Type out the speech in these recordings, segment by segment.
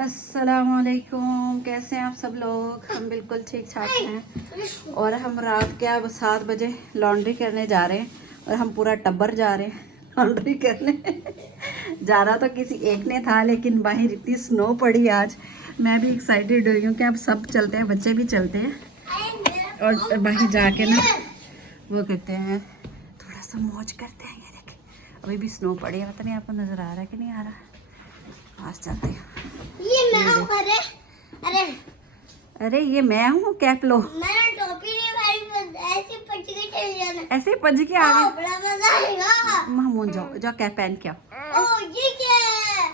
अस्सलामुअलैकुम, कैसे हैं आप सब लोग। हम बिल्कुल ठीक ठाक हैं और हम रात के अब 7 बजे लॉन्ड्री करने जा रहे हैं और हम पूरा टब्बर जा रहे हैं लॉन्ड्री करने। जाना तो किसी एक ने था लेकिन बाहर इतनी स्नो पड़ी आज, मैं भी एक्साइटेड हुई हूँ कि अब सब चलते हैं, बच्चे भी चलते हैं और बाहर जाके ना वो करते हैं, थोड़ा सा मौज करते हैं। ये देखें अभी भी स्नो पड़ी है, पता नहीं आपको नज़र आ रहा है कि नहीं आ रहा। आज चलते हैं। ये मैं हूँ। अरे ये मैं हूँ, कैप लो। मैंने टोपी नहीं पहनी, ऐसे पट के चल जाना। ऐसे पज के आ गए, बड़ा मजा आएगा। मामून जाओ जाओ कैप पहन के आओ। ओ ये क्या है?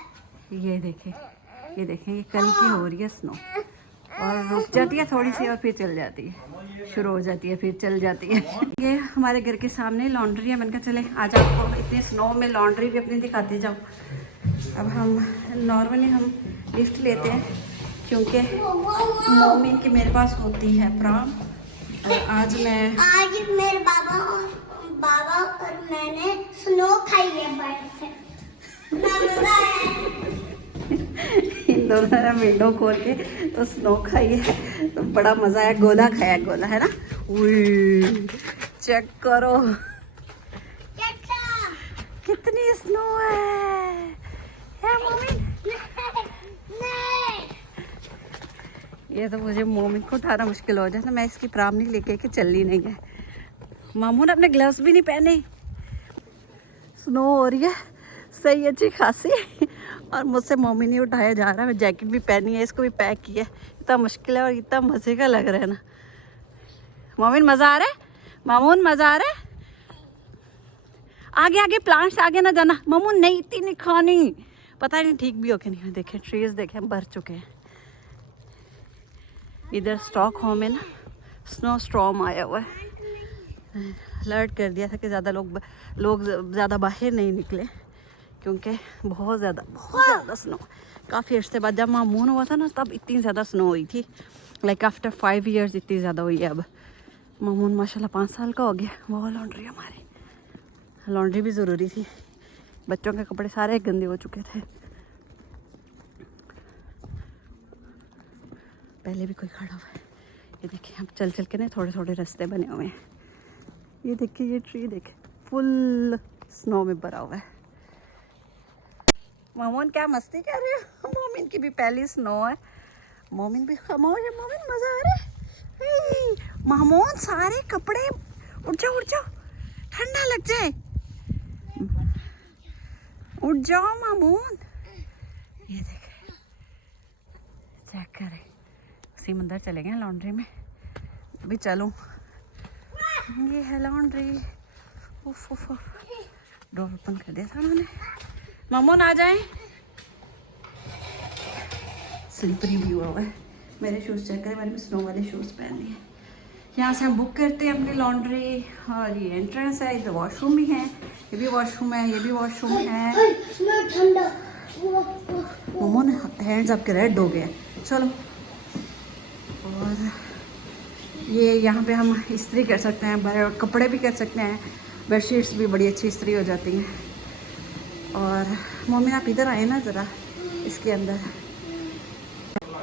ये देखें ये कल की हो रही है स्नो और रुक जाती है थोड़ी सी और फिर चल जाती है, शुरू हो जाती है फिर चल जाती है। ये हमारे घर के सामने लॉन्ड्री है, मैंने कहा चले आज आपको इतने स्नो में लॉन्ड्री भी अपनी दिखाते जाओ। अब हम नॉर्मली हम लिफ्ट लेते हैं क्योंकि मोमिन की मेरे पास होती है प्राम और आज मेरे बाबा और मैंने स्नो खाई है बाहर से। मजा आया। इन दोनों ने विंडो खोल के तो स्नो खाई है, तो बड़ा मज़ा आया। गोला खाया, गोला है ना। चेक करो कितनी स्नो है मोमिन। ये तो मुझे मोमिन को उठाना मुश्किल हो जाए ना, मैं इसकी प्राम नहीं लेके के चल ही नहीं है। मामून अपने ग्लव्स भी नहीं पहने, स्नो हो रही है सही अच्छी खासी और मुझसे मोमिन ही उठाया जा रहा है। मैं जैकेट भी पहनी है, इसको भी पैक किया है। इतना मुश्किल है और इतना मज़े का लग रहा है ना। मोमिन मज़ा आ रहा है, मामून मज़ा आ रहा है। आगे आगे प्लांट्स आगे ना जाना मामून, नहीं इतनी नहीं खानी। पता नहीं ठीक भी हो कि नहीं। देखें ट्रीज देखें भर चुके हैं। इधर स्टॉक होम में ना स्नो स्टॉर्म आया हुआ है। अलर्ट कर दिया था कि ज़्यादा लोग ज़्यादा बाहर नहीं निकले क्योंकि बहुत ज़्यादा स्नो। काफ़ी अर्से बाद जब मामून हुआ था ना तब इतनी ज़्यादा स्नो हुई थी, लाइक आफ्टर 5 years इतनी ज़्यादा हुई है। अब मामून माशाल्लाह 5 साल का हो गया। वो लॉन्ड्री हमारी, लॉन्ड्री भी ज़रूरी थी, बच्चों के कपड़े सारे गंदे हो चुके थे। पहले भी कोई खड़ा हुआ है। ये देखिए हम चल चल के ना थोड़े थोड़े रास्ते बने हुए हैं। ये देखिए ये ट्री देखे फुल स्नो में भरा हुआ है। मोमिन क्या मस्ती कर रहे हो। मोमिन की भी पहली स्नो है। मोमिन भी खामोश है। मोमिन मज़ा आ रहा है। मामून सारे कपड़े उठ जाओ ठंडा लग जाए। उठ जाओ मामून। ये देखे चेक करें, उसी मंदिर चले गए लॉन्ड्री में। अभी चलूँ, ये है लॉन्ड्री। उफ डोर ओपन कर दिया था उन्होंने। मामून आ जाए। स्लिपरी भी हुआ है। मेरे शूज़ चेक करें, मैंने भी स्नो वाले शूज़ पहन लिए। यहाँ से हम बुक करते हैं अपनी लॉन्ड्री और ये एंट्रेंस है। इधर वॉशरूम भी है, ये भी वॉशरूम है, ये भी वॉशरूम है। मामून हैंड्स आपके रेड हो गए। चलो, और ये यहाँ पे हम इस्त्री कर सकते हैं, कपड़े भी कर सकते हैं, बेडशीट्स भी बड़ी अच्छी इस्त्री हो जाती हैं। और मोमिन आप इधर आए ना ज़रा इसके अंदर।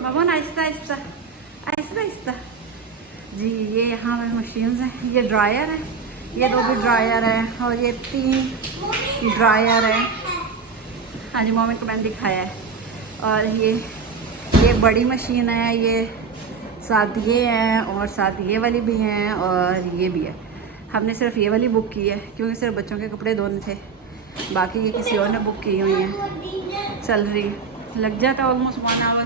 मामून आहिस्ता आहिस्ता आहिस्ता आहिस्ता जी। ये यहाँ पे मशीन्स हैं, ये ड्रायर है, ये 2 भी ड्रायर है और ये 3 ड्रायर है। हाँ जी मोमिन को मैंने दिखाया है। और ये बड़ी मशीन है, ये साथ ये हैं और साथ ये वाली भी हैं और ये भी है। हमने सिर्फ ये वाली बुक की है क्योंकि सिर्फ बच्चों के कपड़े धोने थे, बाकी ये किसी और ने बुक की हुई हैं। चल रही लग जाता ऑलमोस्ट 1 hour।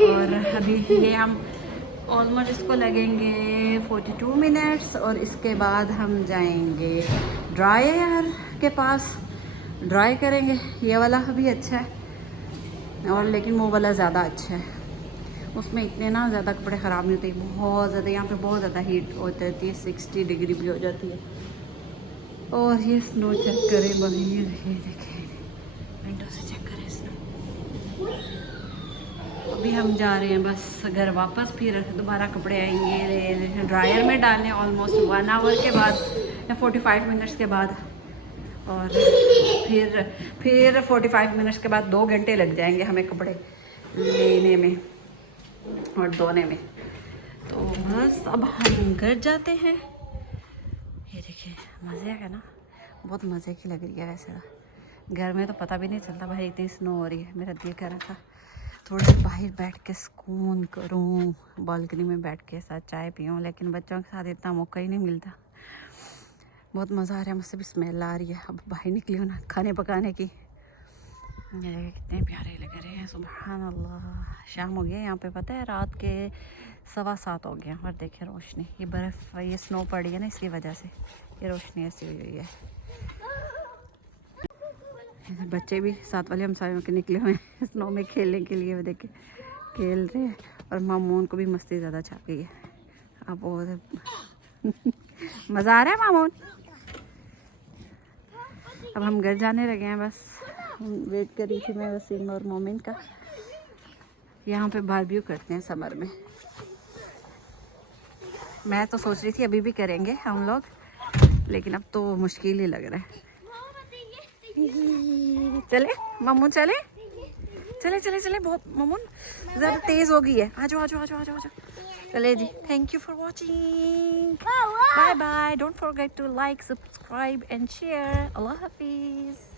और अभी ये हम ऑलमोस्ट इसको लगेंगे 42 मिनट्स और इसके बाद हम जाएंगे ड्रायर के पास, ड्राई करेंगे। ये वाला भी अच्छा है और लेकिन वो वाला ज़्यादा अच्छा है, उसमें इतने ना ज़्यादा कपड़े ख़राब नहीं होते। बहुत ज़्यादा यहाँ पे बहुत ज़्यादा हीट होती है, 60 डिग्री भी हो जाती है। और ये स्नो चेक करें बाहर, ये देखें विंडो से चेक करें स्नो। अभी हम जा रहे हैं बस घर वापस, फिर दोबारा कपड़े आएंगे ड्रायर में डालने ऑलमोस्ट 1 hour के बाद या 45 मिनट्स के बाद। और फिर 45 मिनट्स के बाद 2 घंटे लग जाएंगे हमें कपड़े लेने में और धोने में। तो बस अब हम घर जाते हैं। ये देखिए मज़े का ना, बहुत मज़े की लग रही है वैसे तो। घर में तो पता भी नहीं चलता भाई, इतनी स्नो हो रही है। मेरा दिल कर रहा था थोड़ी देर बाहर बैठ के सुकून करूं, बालकनी में बैठ के साथ चाय पीऊं, लेकिन बच्चों के साथ इतना मौका ही नहीं मिलता। बहुत मज़ा आ रहा है, मुझसे भी स्मेल आ रही है। अब बाहर निकली हूँ ना खाने पकाने की। ये कितने प्यारे लग रहे हैं, सुभान अल्लाह। शाम हो गया यहाँ पे, पता है रात के 7:15 हो गया। और देखिए रोशनी, ये बर्फ़, ये स्नो पड़ी है ना, इसकी वजह से ये रोशनी ऐसी हुई हुई है। बच्चे भी साथ वाले हमसायों के निकले हुए हैं स्नो में खेलने के लिए, वो देखे खेल रहे हैं। और मामून को भी मस्ती ज़्यादा छा गई है अब वो मज़ा आ रहा है मामून। अब हम घर जाने लगे हैं, बस वेट कर रही थी मैं वसीम और मोमिन का। यहाँ पे बारबेक्यू करते हैं समर में। मैं तो सोच रही थी अभी भी करेंगे हम लोग, लेकिन अब तो मुश्किल ही लग रहा है। चले मामून, चले चले चले चले, बहुत मामून ज़्यादा तेज़ हो गई है। आ जाओ आ जाओ आ जाओ आ जाओ। चले जी, thank you for watching, bye bye. Don't forget to like, subscribe and share. अल्लाह हाफिज़।